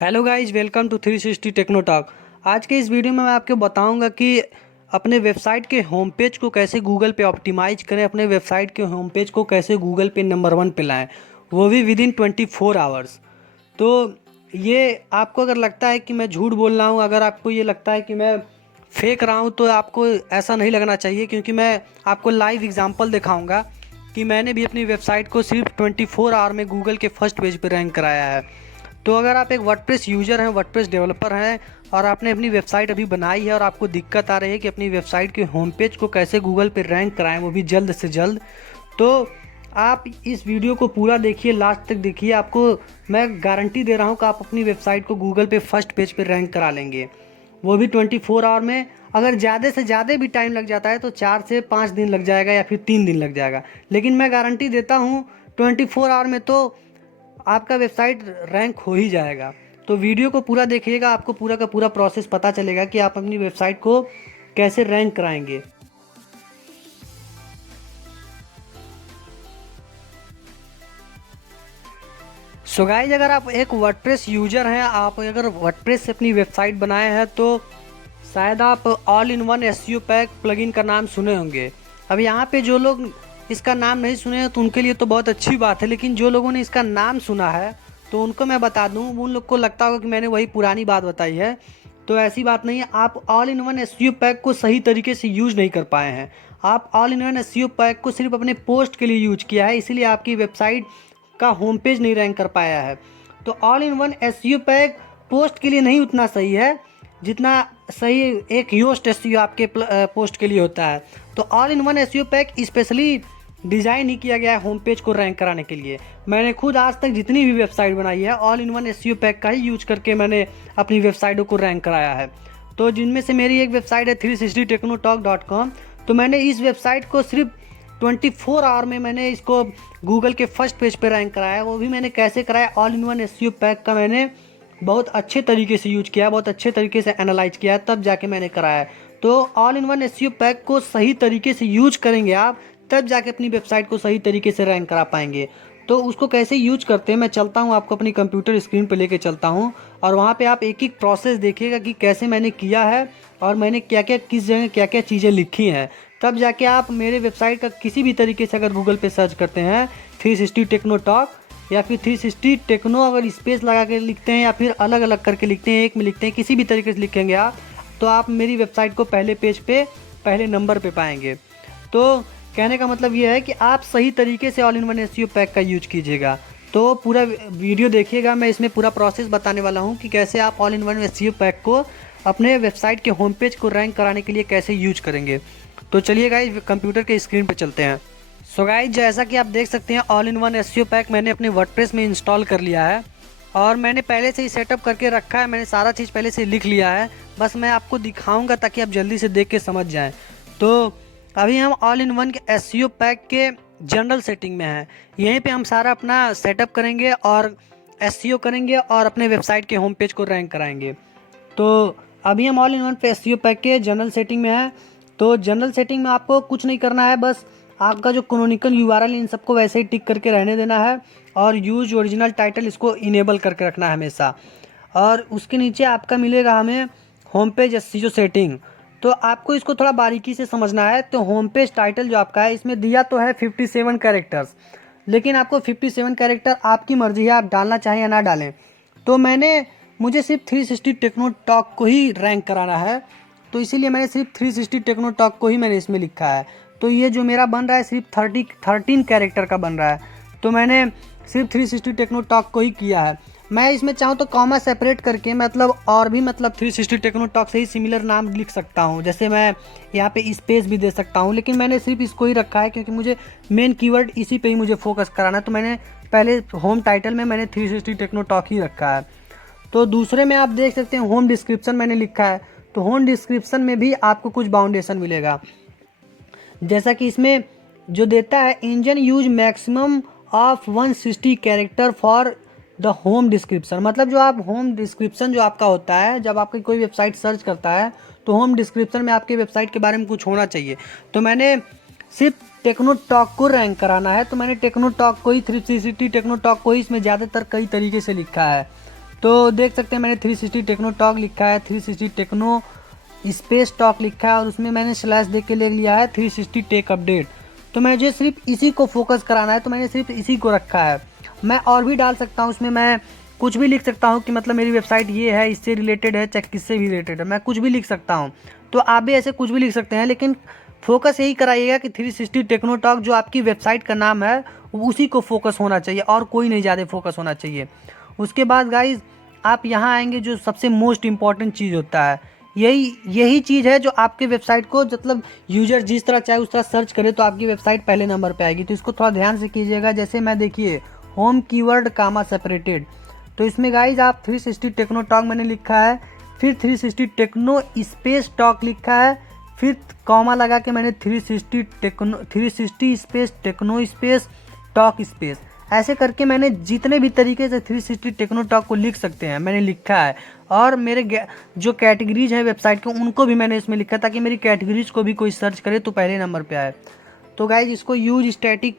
Hello guys, welcome to 360 techno talk. आज के इस वीडियो में मैं आपको बताऊंगा कि अपने वेबसाइट के होम पेज को कैसे गूगल पे ऑप्टिमाइज करें, अपने वेबसाइट के होम पेज को कैसे गूगल पे नंबर 1 पे लाएं, वो भी विद इन 24 आवर्स। तो ये आपको अगर लगता है कि मैं झूठ बोल रहा हूँ, अगर आपको ये लगता है कि मैं फेंक रहा हूँ, तो आपको ऐसा नहीं लगना चाहिए, क्योंकि मैं आपको लाइव एग्जांपल दिखाऊंगा कि मैंने भी अपनी वेबसाइट को सिर्फ 24 आवर में गूगल के फर्स्ट पेज पे रैंक कराया है। तो अगर आप एक वर्डप्रेस यूज़र हैं, वर्डप्रेस डेवलपर हैं और आपने अपनी वेबसाइट अभी बनाई है और आपको दिक्कत आ रही है कि अपनी वेबसाइट के होम पेज को कैसे गूगल पे रैंक कराएं, वो भी जल्द से जल्द, तो आप इस वीडियो को पूरा देखिए, लास्ट तक देखिए। आपको मैं गारंटी दे रहा हूँ कि आप अपनी वेबसाइट को गूगल पे फर्स्ट पेज पे रैंक करा लेंगे, वो भी 24 आवर में। अगर ज़्यादा से ज़्यादा भी टाइम लग जाता है तो 4 से 5 दिन लग जाएगा या फिर 3 दिन लग जाएगा, लेकिन मैं गारंटी देता हूँ 24 आवर में तो आपका वेबसाइट रैंक हो ही जाएगा। तो वीडियो को पूरा देखिएगा, आपको पूरा का पूरा प्रोसेस पता चलेगा कि आप अपनी वेबसाइट को कैसे रैंक कराएंगे। सो गाइज, अगर आप एक वर्डप्रेस यूजर हैं, आप अगर वर्डप्रेस से अपनी वेबसाइट बनाए हैं, तो शायद आप all in one SEO pack plugin का नाम सुने होंगे। अब यहाँ पे जो लोग इसका नाम नहीं सुने हैं तो उनके लिए तो बहुत अच्छी बात है, लेकिन जो लोगों ने इसका नाम सुना है तो उनको मैं बता दूँ, उन लोग को लगता होगा कि मैंने वही पुरानी बात बताई है। तो ऐसी बात नहीं है, आप all in one SEO pack को सही तरीके से यूज नहीं कर पाए हैं। आप all in one SEO pack को सिर्फ अपने पोस्ट के लिए यूज किया है, इसीलिए आपकी वेबसाइट का होम पेज नहीं रैंक कर पाया है। तो all in one SEO pack post के लिए नहीं उतना सही है जितना सही एक योस्ट एसईओ आपके पोस्ट के लिए होता है। तो all in one SEO pack specially design ही किया गया है होम पेज को रैंक कराने के लिए। मैंने खुद आज तक जितनी भी वेबसाइट बनाई है, all in one SEO pack का ही यूज करके मैंने अपनी वेबसाइटों को रैंक कराया है। तो जिनमें से मेरी एक वेबसाइट है 360technotalk.com। तो मैंने इस वेबसाइट को सिर्फ 24 आवर में मैंने इसको गूगल के फर्स्ट पेज पे रैंक कराया। वो भी मैंने कैसे कराया, all in one SEO pack का मैंने बहुत अच्छे तरीके से यूज किया, बहुत अच्छे तरीके से एनालाइज किया, तब जाके मैंने कराया है। तो all in one SEO pack को सही तरीके से यूज करेंगे आप, तब जाके अपनी वेबसाइट को सही तरीके से रैंक करा पाएंगे। तो उसको कैसे यूज करते हैं, मैं चलता हूँ आपको अपनी कंप्यूटर स्क्रीन पर लेके चलता हूँ, और वहाँ पे आप एक एक प्रोसेस देखिएगा कि कैसे मैंने किया है और मैंने क्या क्या किस जगह क्या क्या चीज़ें लिखी हैं। तब जाके आप मेरे वेबसाइट का किसी भी तरीके से अगर गूगल पे सर्च करते हैं 360 टेक्नो टॉक या फिर 360 टेक्नो अगर स्पेस लगा के लिखते हैं या फिर अलग अलग करके लिखते हैं, एक में लिखते हैं, किसी भी तरीके से लिखेंगे आप, तो आप मेरी वेबसाइट को पहले पेज पे पहले नंबर पे पाएंगे। तो कहने का मतलब ये है कि आप सही तरीके से all in one SEO pack का यूज कीजिएगा। तो पूरा वीडियो देखिएगा, मैं इसमें पूरा प्रोसेस बताने वाला हूँ कि कैसे आप all in one SEO pack को अपने वेबसाइट के होम पेज को रैंक कराने के लिए कैसे यूज करेंगे। तो चलिए गाइज, कंप्यूटर के स्क्रीन पे चलते हैं। सो गाइज, जैसा कि आप देख सकते हैं, all in one SEO pack मैंने अपने वर्डप्रेस में इंस्टॉल कर लिया है और मैंने पहले से ही सेटअप करके रखा है। मैंने सारा चीज़ पहले से लिख लिया है, बस मैं आपको दिखाऊंगा ताकि आप जल्दी से देख के समझ जाएं। तो अभी हम ऑल इन वन के एसईओ पैक के जनरल सेटिंग में हैं। यहीं पे हम सारा अपना सेटअप करेंगे और एसईओ करेंगे और अपने वेबसाइट के होम पेज को रैंक कराएंगे। तो अभी हम ऑल इन वन पे एसईओ पैक के जनरल सेटिंग में है। तो जनरल सेटिंग में आपको कुछ नहीं करना है, बस आपका जो कैनोनिकल यूआरएल इन सबको वैसे ही टिक करके रहने देना है और यूज ओरिजिनल टाइटल इसको इनेबल करके रखना है हमेशा। और उसके नीचे आपका मिलेगा हमें होम पेज एसईओ सेटिंग। तो आपको इसको थोड़ा बारीकी से समझना है। तो होम पेज टाइटल जो आपका है, इसमें दिया तो है 57 कैरेक्टर्स, लेकिन आपको 57 कैरेक्टर आपकी मर्जी है, आप डालना चाहें या ना डालें। तो मुझे सिर्फ 360 टेक्नो टॉक को ही रैंक कराना है, तो इसीलिए मैंने सिर्फ 360 टेक्नो टॉक को ही मैंने इसमें लिखा है। तो ये जो मेरा बन रहा है सिर्फ 13 कैरेक्टर का बन रहा है, तो मैंने सिर्फ 360 टेक्नो टॉक को ही किया है। मैं इसमें चाहूँ तो कॉमा सेपरेट करके मतलब और भी मतलब 360 टेक्नो टॉक से ही सिमिलर नाम लिख सकता हूँ, जैसे मैं यहाँ पे स्पेस भी दे सकता हूँ, लेकिन मैंने सिर्फ इसको ही रखा है क्योंकि मुझे मेन कीवर्ड इसी पे ही मुझे फोकस कराना है। तो मैंने पहले होम टाइटल में मैंने 360 टेक्नो टॉक ही रखा है। तो दूसरे में आप देख सकते हैं होम डिस्क्रिप्शन मैंने लिखा है। तो होम डिस्क्रिप्शन में भी आपको कुछ बाउंडेशन मिलेगा, जैसा कि इसमें जो देता है, engine use maximum of 160 character for the home description. मतलब जो आप होम डिस्क्रिप्शन जो आपका होता है, जब आपकी कोई वेबसाइट सर्च करता है तो होम डिस्क्रिप्शन में आपके वेबसाइट के बारे में कुछ होना चाहिए। तो मैंने सिर्फ टेक्नो टॉक को रैंक कराना है, तो मैंने टेक्नो टॉक को ही 360 टेक्नो टॉक को ही इसमें ज़्यादातर कई तरीके से लिखा है। तो देख सकते हैं मैंने 360 टेक्नो टॉक लिखा है, 360 टेक्नो स्पेस टॉक लिखा है और उसमें मैंने स्लैश दे के ले लिया है 360 टेक अपडेट। तो मुझे सिर्फ इसी को फोकस कराना है तो मैंने सिर्फ इसी को रखा है। मैं और भी डाल सकता हूँ, उसमें मैं कुछ भी लिख सकता हूँ कि मतलब मेरी वेबसाइट ये है, इससे रिलेटेड है, चाहे किससे भी रिलेटेड है, मैं कुछ भी लिख सकता हूँ। तो आप भी ऐसे कुछ भी लिख सकते हैं, लेकिन फोकस यही कराइएगा कि 360 टेक्नो टॉक जो आपकी वेबसाइट का नाम है उसी को फोकस होना चाहिए और कोई नहीं ज़्यादा फोकस होना चाहिए। उसके बाद गाइज आप यहाँ आएंगे, जो सबसे मोस्ट इम्पॉर्टेंट चीज़ होता है, यही चीज़ है जो आपके वेबसाइट को मतलब यूजर जिस तरह चाहे उस तरह सर्च करे तो आपकी वेबसाइट पहले नंबर पे आएगी। तो इसको थोड़ा ध्यान से कीजिएगा। जैसे मैं देखिए होम कीवर्ड कामा सेपरेटेड, तो इसमें गाइज आप 360 टेक्नो टॉक मैंने लिखा है, फिर 360 टेक्नो स्पेस टॉक लिखा है, फिर कॉमा लगा के मैंने 360 space techno space talk space, ऐसे करके मैंने जितने भी तरीके से 360 टेक्नो टॉक को लिख सकते हैं मैंने लिखा है। और मेरे जो कैटेगरीज हैं वेबसाइट के उनको भी मैंने इसमें लिखा ताकि मेरी कैटेगरीज को भी कोई सर्च करे तो पहले नंबर पे आए। तो गाइज इसको use static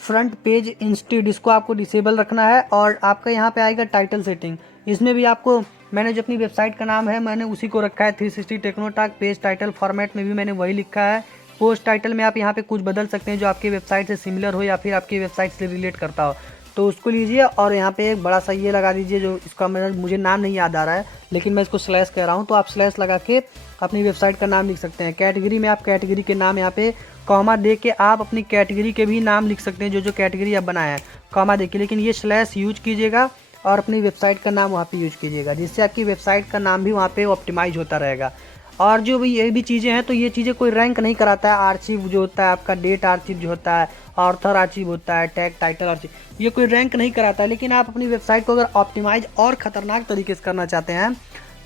front page instead, इसको आपको डिसेबल रखना है। और आपका यहाँ पे आएगा टाइटल सेटिंग, इसमें भी आपको मैंने जो अपनी वेबसाइट का नाम है मैंने उसी को रखा है 360 techno talk. Page title format में भी मैंने वही लिखा है। पोस्ट टाइटल में आप यहाँ पे कुछ बदल सकते हैं जो आपकी वेबसाइट से सिमिलर हो या फिर आपकी वेबसाइट से रिलेट करता हो, तो उसको लीजिए और यहाँ पे एक बड़ा सा ये लगा दीजिए, जो इसका मुझे नाम नहीं याद आ रहा है लेकिन मैं इसको स्लैश कह रहा हूँ। तो आप स्लैश लगा के अपनी वेबसाइट का नाम लिख सकते हैं। कैटेगरी में आप कैटेगरी के नाम यहाँ पे कॉमा दे के आप अपनी कैटेगरी के भी नाम लिख सकते हैं, जो कैटेगरी आप बनाए हैं कॉमा दे के, लेकिन ये स्लैश यूज कीजिएगा और अपनी वेबसाइट का नाम वहाँ पे यूज कीजिएगा, जिससे आपकी वेबसाइट का नाम भी वहाँ पे ऑप्टिमाइज होता रहेगा। और जो भी ये भी चीज़ें हैं तो ये चीज़ें कोई रैंक नहीं कराता है। आर्चिव जो होता है आपका, डेट आर्चिव जो होता है, ऑर्थर आर्चिव होता है, टैग टाइटल आर्चिव, ये कोई रैंक नहीं कराता है। लेकिन आप अपनी वेबसाइट को अगर ऑप्टिमाइज और ख़तरनाक तरीके से करना चाहते हैं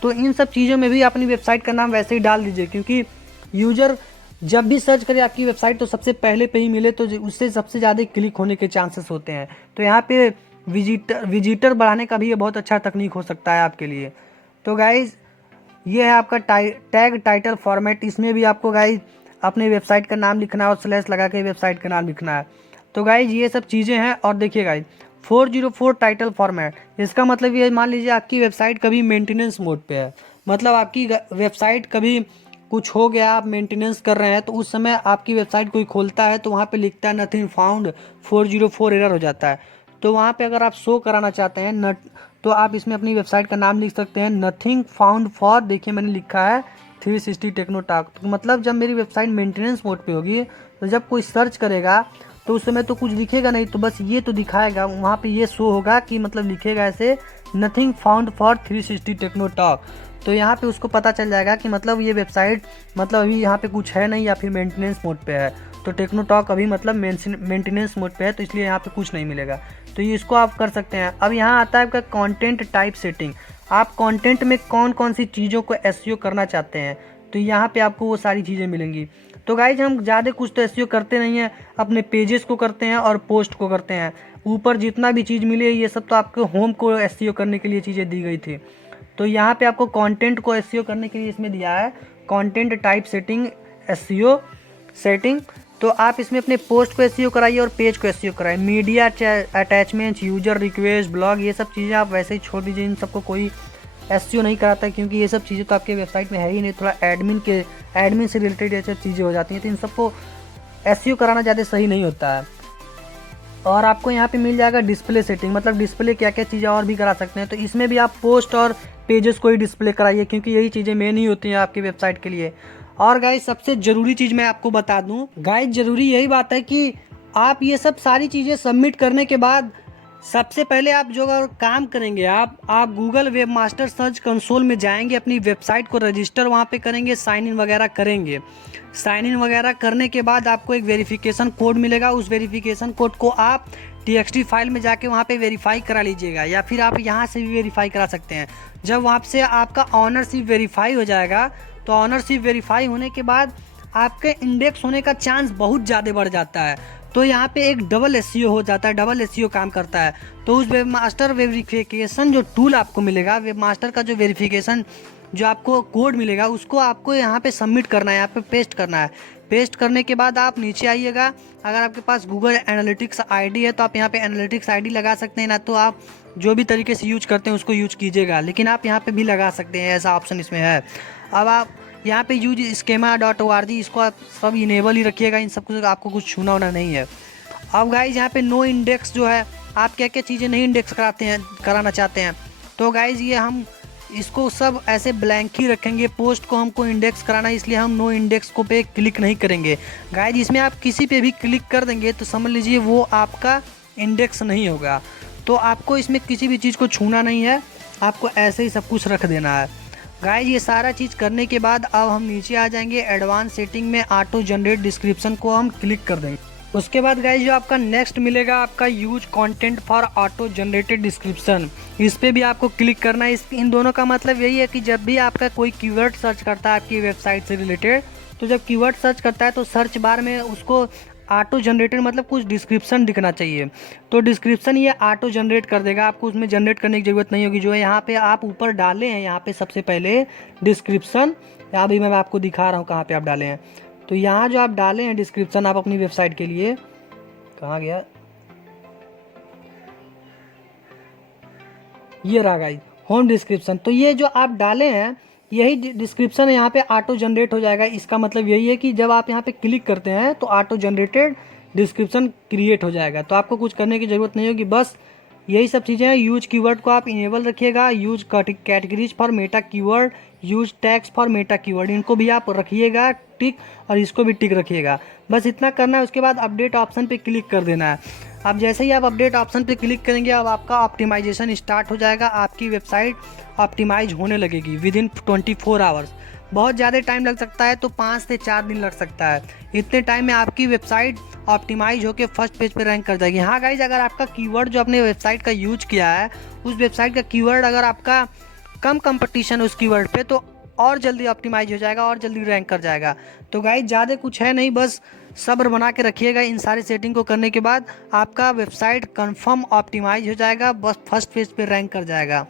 तो इन सब चीज़ों में भी अपनी वेबसाइट का नाम वैसे ही डाल दीजिए, क्योंकि यूजर जब भी सर्च करे आपकी वेबसाइट तो सबसे पहले पे ही मिले, तो उससे सबसे ज़्यादा क्लिक होने के चांसेस होते हैं। तो यहाँ पे विजिटर बढ़ाने का भी ये बहुत अच्छा तकनीक हो सकता है आपके लिए। तो गाइज़ ये है आपका टैग टाइटल फॉर्मेट, इसमें भी आपको गाइज अपने वेबसाइट का नाम लिखना है और स्लैश लगा के वेबसाइट का नाम लिखना है। तो गाइज ये सब चीज़ें हैं। और देखिए गाइज 404 टाइटल फॉर्मेट, इसका मतलब ये मान लीजिए आपकी वेबसाइट कभी मेंटेनेंस मोड पे है, मतलब आपकी वेबसाइट कभी कुछ हो गया, आप मेंटेनेंस कर रहे हैं, तो उस समय आपकी वेबसाइट कोई खोलता है तो वहाँ पे लिखता है नथिंग फाउंड 404 एरर हो जाता है। तो वहाँ पे अगर आप शो कराना चाहते हैं तो आप इसमें अपनी वेबसाइट का नाम लिख सकते हैं नथिंग फाउंड फॉर, देखिए मैंने लिखा है 360 टेक्नो टॉक। तो मतलब जब मेरी वेबसाइट मेंटेनेंस मोड पे होगी तो जब कोई सर्च करेगा तो उस समय तो कुछ लिखेगा नहीं, तो बस ये तो दिखाएगा वहाँ पे, ये शो होगा कि मतलब लिखेगा ऐसे nothing found for 360 techno talk. तो यहाँ पे उसको पता चल जाएगा कि मतलब ये वेबसाइट मतलब अभी यहाँ पे कुछ है नहीं या फिर मेंटेनेंस मोड पे है। तो टेक्नो टॉक अभी मतलब मेंटेनेंस मोड पे है, तो इसलिए यहाँ पे कुछ नहीं मिलेगा। तो ये इसको आप कर सकते हैं। अब यहाँ आता है आपका कंटेंट टाइप सेटिंग, आप कंटेंट में कौन कौन सी चीज़ों को एसईओ करना चाहते हैं, तो यहाँ पे आपको वो सारी चीज़ें मिलेंगी। तो गाइज हम ज़्यादा कुछ तो एसईओ करते नहीं हैं, अपने पेजेस को करते हैं और पोस्ट को करते हैं। ऊपर जितना भी चीज़ मिले ये सब तो आपको होम को एसईओ करने के लिए चीज़ें दी गई थी। तो यहाँ पे आपको कंटेंट को एसईओ करने के लिए इसमें दिया है content type setting SEO setting. तो आप इसमें अपने पोस्ट को एसईओ कराइए और पेज को एसईओ कराइए। Media attachments, user request, blog, ये सब चीज़ें आप वैसे ही छोड़ दीजिए, इन सबको कोई एसईओ नहीं कराता है, क्योंकि ये सब चीज़ें तो आपके वेबसाइट में है ही नहीं। थोड़ा एडमिन से रिलेटेड ये सब चीज़ें हो जाती हैं, तो इन सबको एसईओ कराना ज़्यादा सही नहीं होता है। और आपको यहाँ पे मिल जाएगा डिस्प्ले सेटिंग, मतलब डिस्प्ले क्या क्या चीज़ें और भी करा सकते हैं। तो इसमें भी आप पोस्ट और पेजेस को ही डिस्प्ले कराइए, क्योंकि यही चीज़ें मेन ही होती हैं आपकी वेबसाइट के लिए। और गाइस सबसे ज़रूरी चीज़ मैं आपको बता दूं, गाइस ज़रूरी यही बात है कि आप ये सब सारी चीज़ें सबमिट करने के बाद सबसे पहले आप जो काम करेंगे, आप Google web master search console में जाएंगे, अपनी वेबसाइट को रजिस्टर वहाँ पे करेंगे, साइन इन वगैरह करेंगे। साइन इन वगैरह करने के बाद आपको एक वेरिफिकेशन कोड मिलेगा, उस वेरिफिकेशन कोड को आप TXT फाइल में जाके वहाँ पे वेरीफाई करा लीजिएगा, या फिर आप यहाँ से भी वेरीफाई करा सकते हैं। जब वहाँ से आपका ऑनरशिप वेरीफाई हो जाएगा, तो ऑनरशिप वेरीफाई होने के बाद आपके इंडेक्स होने का चांस बहुत ज़्यादा बढ़ जाता है। तो यहाँ पे एक डबल एसईओ हो जाता है, डबल एसईओ काम करता है। तो उस वेब मास्टर वेरिफिकेशन जो टूल आपको मिलेगा, वेब मास्टर का जो वेरिफिकेशन जो आपको कोड मिलेगा, उसको आपको यहाँ पे सबमिट करना है, यहाँ पे पेस्ट करना है। पेस्ट करने के बाद आप नीचे आइएगा। अगर आपके पास गूगल एनालिटिक्स आईडी है तो आप यहाँ पे एनालिटिक्स आईडी लगा सकते हैं, ना तो आप जो भी तरीके से यूज करते हैं उसको यूज कीजिएगा, लेकिन आप यहाँ पे भी लगा सकते हैं, ऐसा ऑप्शन इसमें है। अब आप यहाँ पे यूज schema.org इसको आप सब इनेबल ही रखिएगा, इन सब कुछ आपको कुछ छूना होना नहीं है। अब गाइज यहाँ पे नो इंडेक्स जो है, आप क्या क्या चीज़ें नहीं इंडेक्स कराना चाहते हैं, तो गाइज ये हम इसको सब ऐसे ब्लैंक ही रखेंगे। पोस्ट को हमको इंडेक्स कराना है, इसलिए हम नो इंडेक्स को पे क्लिक नहीं करेंगे। गाइज इसमें आप किसी पे भी क्लिक कर देंगे तो समझ लीजिए वो आपका इंडेक्स नहीं होगा। तो आपको इसमें किसी भी चीज़ को छूना नहीं है, आपको ऐसे ही सब कुछ रख देना है। गाइज ये सारा चीज़ करने के बाद अब हम नीचे आ जाएंगे, एडवांस सेटिंग में ऑटो जनरेट डिस्क्रिप्शन को हम क्लिक कर देंगे। उसके बाद गाइज जो आपका नेक्स्ट मिलेगा आपका use content for auto generated description, इस पे भी आपको क्लिक करना है। इन दोनों का मतलब यही है कि जब भी आपका कोई कीवर्ड सर्च करता है आपकी वेबसाइट से रिलेटेड, तो जब कीवर्ड सर्च करता है तो सर्च बार में उसको ऑटो जनरेटेड मतलब कुछ डिस्क्रिप्शन दिखना चाहिए, तो डिस्क्रिप्शन ये ऑटो जनरेट कर देगा। आपको उसमें जनरेट करने की ज़रूरत नहीं होगी। जो है यहाँ पे आप ऊपर डाले हैं, यहाँ पे सबसे पहले डिस्क्रिप्शन, यहाँ भी मैं आपको दिखा रहा हूँ कहाँ पे आप डाले हैं। तो यहाँ जो आप डाले हैं डिस्क्रिप्शन आप अपनी वेबसाइट के लिए, कहाँ गया, ये रहा गाइस होम डिस्क्रिप्शन। तो ये जो आप डाले हैं यही डिस्क्रिप्शन यहाँ पे ऑटो जनरेट हो जाएगा। इसका मतलब यही है कि जब आप यहाँ पे क्लिक करते हैं तो ऑटो जनरेटेड डिस्क्रिप्शन क्रिएट हो जाएगा। तो आपको कुछ करने की ज़रूरत नहीं होगी, बस यही सब चीज़ें हैं। यूज कीवर्ड को आप इनेबल रखिएगा, use categories for Meta keyword, use tags for Meta keyword, इनको भी आप रखिएगा टिक, और इसको भी टिक रखिएगा। बस इतना करना है। उसके बाद अपडेट ऑप्शन पे क्लिक कर देना है। अब जैसे ही आप अपडेट ऑप्शन पे क्लिक करेंगे अब आपका ऑप्टिमाइजेशन स्टार्ट हो जाएगा, आपकी वेबसाइट ऑप्टिमाइज होने लगेगी विदिन 24 आवर्स। बहुत ज़्यादा टाइम लग सकता है, तो 5 से 4 दिन लग सकता है। इतने टाइम में आपकी वेबसाइट ऑप्टिमाइज होकर फर्स्ट पेज पे रैंक कर जाएगी। हाँ गाइज, अगर आपका कीवर्ड जो अपने वेबसाइट का यूज किया है उस वेबसाइट का कीवर्ड अगर आपका कम कंपटीशन उस कीवर्ड पे, तो और जल्दी ऑप्टिमाइज हो जाएगा और जल्दी रैंक कर जाएगा। तो गाइज ज़्यादा कुछ है नहीं, बस सब्र बना के रखिएगा। इन सारी सेटिंग को करने के बाद आपका वेबसाइट कंफर्म ऑप्टिमाइज हो जाएगा, बस फर्स्ट पेज पे रैंक कर जाएगा।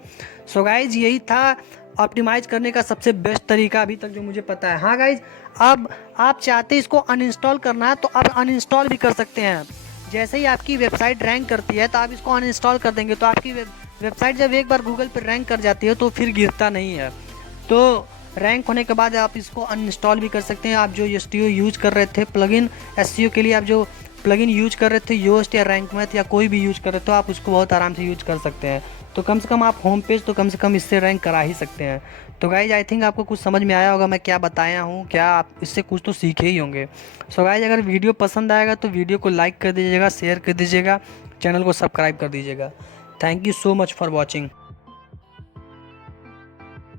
सो गाइज यही था ऑप्टिमाइज करने का सबसे बेस्ट तरीका अभी तक जो मुझे पता है। हाँ गाइज, अब आप चाहते इसको अनइंस्टॉल करना है तो आप अनइंस्टॉल भी कर सकते हैं। जैसे ही आपकी वेबसाइट रैंक करती है तो आप इसको अनइंस्टॉल कर देंगे, तो आपकी वेबसाइट जब एक बार गूगल पर रैंक कर जाती है तो फिर गिरता नहीं है। तो रैंक होने के बाद आप इसको अनइंस्टॉल भी कर सकते हैं। आप जो एसईओ यूज कर रहे थे प्लगइन, एसईओ के लिए आप जो प्लगइन यूज कर रहे थे योस्ट या रैंकमैथ या कोई भी यूज कर रहे थे, तो आप उसको बहुत आराम से यूज कर सकते हैं। तो कम से कम आप होम पेज तो कम से कम इससे रैंक करा ही सकते हैं। तो गाइज आई थिंक आपको कुछ समझ में आया होगा मैं क्या बताया हूँ, क्या आप इससे कुछ तो सीखे ही होंगे। सो गाइज अगर वीडियो पसंद आएगा तो वीडियो को लाइक कर दीजिएगा, शेयर कर दीजिएगा, चैनल को सब्सक्राइब कर दीजिएगा। Thank you so much for watching.